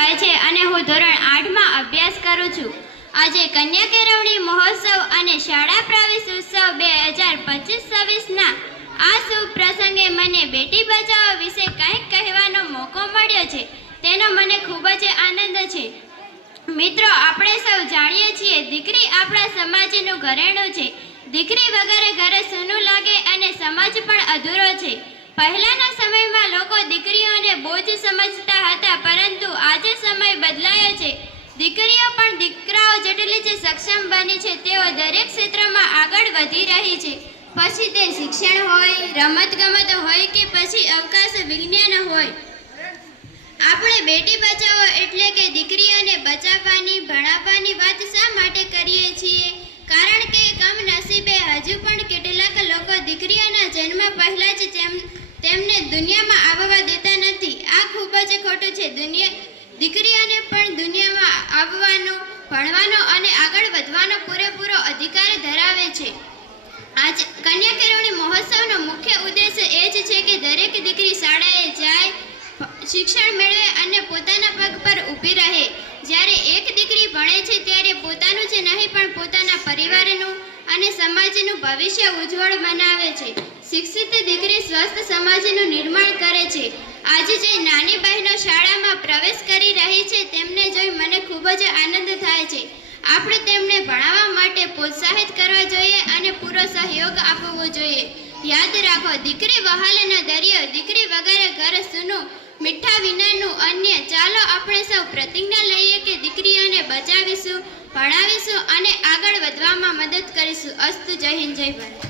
ભાઈ છે અને હું ધોરણ 8 માં અભ્યાસ કરું છું. આજે કન્યા કેળવણી મહોત્સવ અને શાળા પ્રવેશ ઉત્સવ 2025-26 ના આ શુભ પ્રસંગે મને બેટી બચાવો વિશે કંઈક કહેવાનો મોકો મળ્યો છે. તેનો મને ખૂબ જ આનંદ છે. મિત્રો, આપણે સૌ જાણીએ છીએ દીકરી આપણા સમાજનું ઘરેણું છે. દીકરી વગર ઘર સૂનું લાગે અને સમાજ પણ અધૂરો છે. પહેલાના સમયમાં લોકો દીકરીઓને બોજ સમજતા હતા, પરંતુ આજે સમય બદલાયો છે. દીકરીઓ પણ દીકરાઓ જેટલી જ સક્ષમ બની છે. તેઓ દરેક ક્ષેત્રમાં આગળ વધી રહી છે. પછી તે શિક્ષણ હોય, રમતગમત હોય કે પછી અવકાશ વિજ્ઞાન હોય. આપણે બેટી બચાવો એટલે કે દીકરીઓને બચાવવાની, ભણાવવાની વાત શા માટે કરીએ છીએ? કારણ કે કમનસીબે હજુ પણ કેટલાક લોકો દીકરીઓના જન્મ પહેલા જ તેમને દુનિયામાં આવવા દેતા નથી. આ ખૂબ જ ખોટું છે. દીકરીઓને પણ દુનિયામાં આવવાનો, ભણવાનો અને આગળ વધવાનો પૂરેપૂરો અધિકાર ધરાવે છે. આજ કન્યા કેળવણી મહોત્સવનો મુખ્ય ઉદ્દેશ એ જ છે કે દરેક દીકરી શાળાએ જાય, શિક્ષણ મેળવે અને પોતાના પગ પર ઊભી રહે. જ્યારે એક દીકરી ભણે છે ત્યારે પોતાનું જ નહીં પણ પોતાના પરિવારનું અને સમાજનું ભવિષ્ય ઉજ્જવળ બનાવે છે. શિક્ષિત દીકરી સ્વસ્થ સમાજનું નિર્માણ કરે છે. આજે જે નાની બહેનો શાળામાં પ્રવેશ કરી રહી છે તેમને જોઈ મને ખૂબ જ આનંદ થાય છે. આપણે તેમને ભણાવવા માટે પ્રોત્સાહિત કરવા જોઈએ અને પૂરો સહયોગ આપવો જોઈએ. યાદ રાખો, દીકરી વહાલ ન દરિયો, દીકરી વગર ઘર સૂનું, મીઠા વિનાનું અન્ય. ચાલો આપણે સૌ પ્રતિજ્ઞા લઈએ કે દીકરીઓને બચાવીશું, ભણાવીશું અને આગળ વધવામાં મદદ કરીશું. અસ્તુ. જય હિન્દ, જય ભારત.